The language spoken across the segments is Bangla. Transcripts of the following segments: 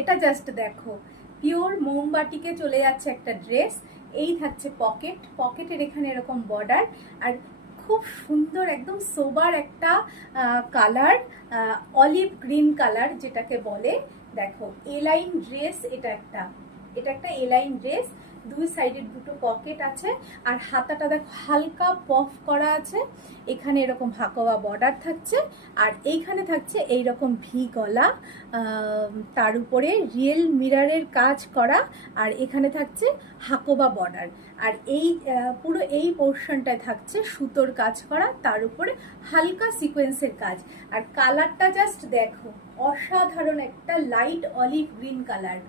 এটা জাস্ট দেখো, পিওর মোমবাটিকে চলে যাচ্ছে একটা ড্রেস। এই থাকছে পকেট, পকেটের এখানে এরকম বর্ডার, আর খুব সুন্দর একদম সোবার একটা কালার, অলিভ গ্রিন কালার যেটাকে বলে। দেখো এলাইন ড্রেস, এটা একটা এলাইন ড্রেস। দুই সাইডের দুটো পকেট আছে, আর হাতাটা দেখো হালকা পফ করা আছে। এখানে এরকম হাকোয়া বর্ডার থাকছে, আর এইখানে থাকছে এইরকম ভি গলা, তার উপরে রিয়েল মিররের কাজ করা, আর এখানে থাকছে হাকোবা বর্ডার। আর এই পুরো এই পোর্শনটায় থাকছে সুতোর কাজ করা, তার উপরে হালকা সিকোয়েন্সের কাজ। আর কালারটা জাস্ট দেখো, অসাধারণ একটা লাইট অলিভ গ্রিন কালার।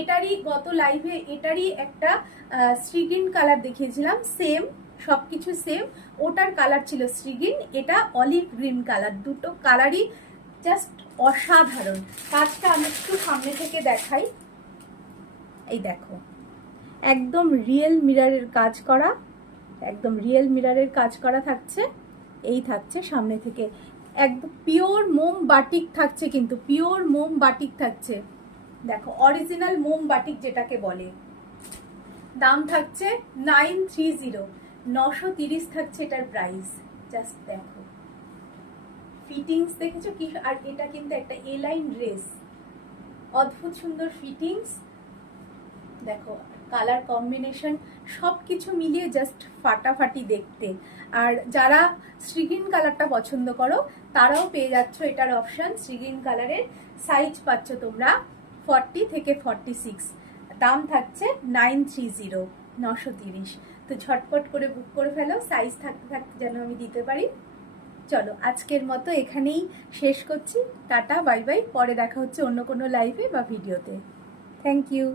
এটারই গত লাইভে এটারই একটা শ্রীগ্রিন কালার দেখিয়েছিলাম, সেম সবকিছু সেম। ওটার কালার ছিল শ্রীগ্রিন, এটা অলিভ গ্রিন কালার। দুটো কালারই জাস্ট অসাধারণ। কাজটা আমি একটু সামনে থেকে দেখাই। এই দেখো, একদম রিয়েল মিররের কাজ করা, একদম রিয়েল মিররের কাজ করা থাকছে। এই থাকছে সামনে থেকে, একদম পিওর মোম বাটিক থাকছে, কিন্তু পিওর মোম বাটিক থাকছে। দেখো অরিজিনাল মোম বাটিক যেটাকে বলে। দাম থাকছে 930, 930 থাকছে এটার প্রাইস। জাস্ট দেখো ফিটিংস দেখেছো কি? আর এটা কিন্তু একটা এলাইন ড্রেস, অদ্ভুত সুন্দর ফিটিংস। দেখো কালার কম্বিনেশন সবকিছু মিলিয়ে জাস্ট ফাটাফাটি দেখতে। আর যারা শ্রীগ্রিন কালারটা পছন্দ করো তারাও পেয়ে যাচ্ছ এটার অপশন। শ্রীগ্রিন কালারের সাইজ পাচ্ছ তোমরা 40 থেকে 46। দাম থাকছে 930, 930। তো ঝটপট করে বুক করে ফেলো, সাইজ থাকতে থাকতে যেন আমি দিতে পারি। চলো আজকের মতো এখানেই শেষ করছি। Tata, bye bye. পরে দেখা হচ্ছে অন্য কোনো লাইভে বা ভিডিওতে। Thank you.